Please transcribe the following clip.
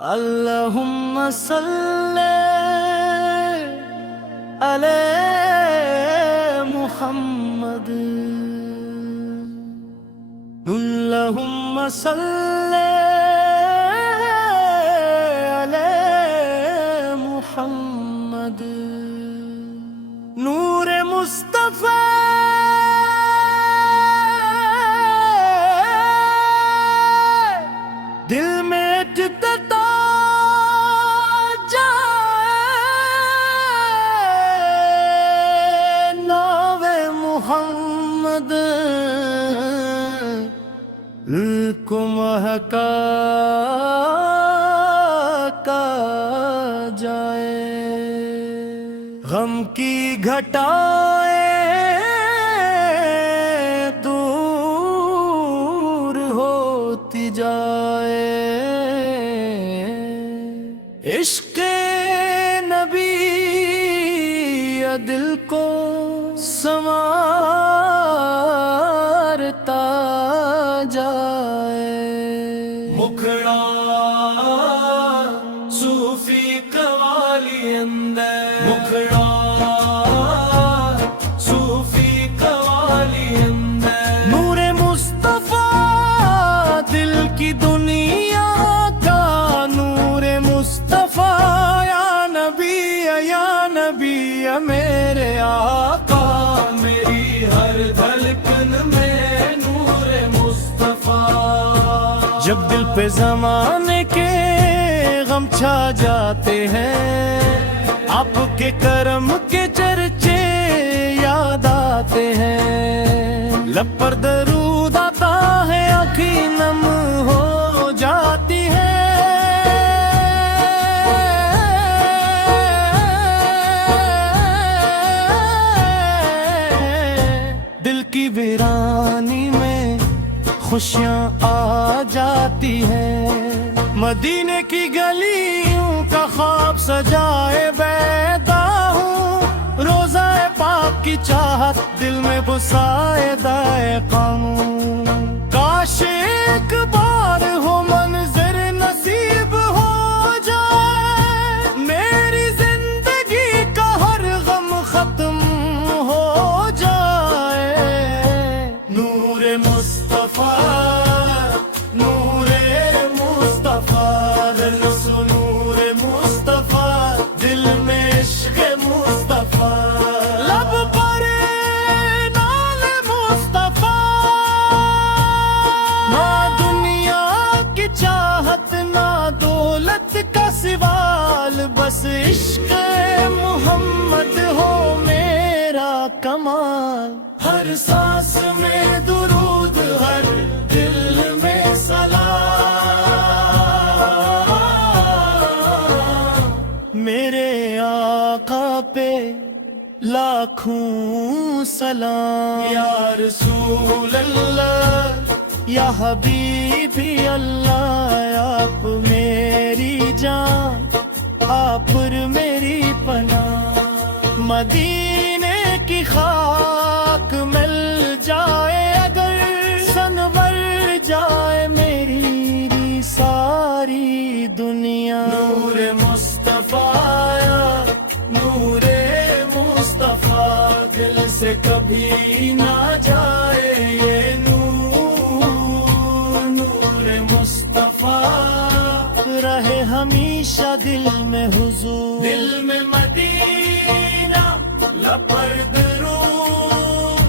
اللہم صلی علی محمد، اللہم صلی علی محمد، نور مصطفیٰ دل میں جدتا محمد کو مہکا جائے، غم کی گھٹائیں دور ہوتی جائے، عشق نبی دل کو سنوارتا جائے، مکھڑا صوفی قوالی اندر، مکھڑا صوفی قوالی اندر، نور مصطفیٰ دل کی دنیا کا، نور مصطفیٰ یا نبی میرے آقا، میری ہر دھڑکن میں نور مصطفیٰ، جب دل پہ زمانے کے غم چھا جاتے ہیں، آپ کے کرم کے چرچے یاد آتے ہیں، لب پر درود آتا ہے، آنکھیں نم ہو جاتی ہے، کی ویرانی میں خوشیاں آ جاتی ہیں، مدینے کی گلیوں کا خواب سجائے بیٹھا ہوں، روزہ پاک کی چاہت دل میں بسائے دائے قانون، کاش ایک بار ہو منظر نصیب ہو جائے، میری زندگی کا ہر غم ختم ہو جائے، نور مصطفیٰ نور مصطفیٰ، دل سو نور مصطفیٰ، دل میں عشق مصطفیٰ، لب پر نال مصطفیٰ، نہ دنیا کی چاہت نہ دولت کا سوال، بس عشق محمد ہو میرا کمال، ہر سانس میں درود، ہر دل میں سلام، میرے آقا پہ لاکھوں سلام، یا رسول اللہ یا حبیبی اللہ، آپ میری جان، آپ میری پناہ، مدینے کی خاک مل جائے اگر، سنور جائے میری ساری دنیا، نور مصطفیٰ نور مصطفیٰ، دل سے کبھی نہ جائے یہ نور، نور مصطفیٰ رہے ہمیشہ دل میں حضور، دل میں مدینہ لب پر درود،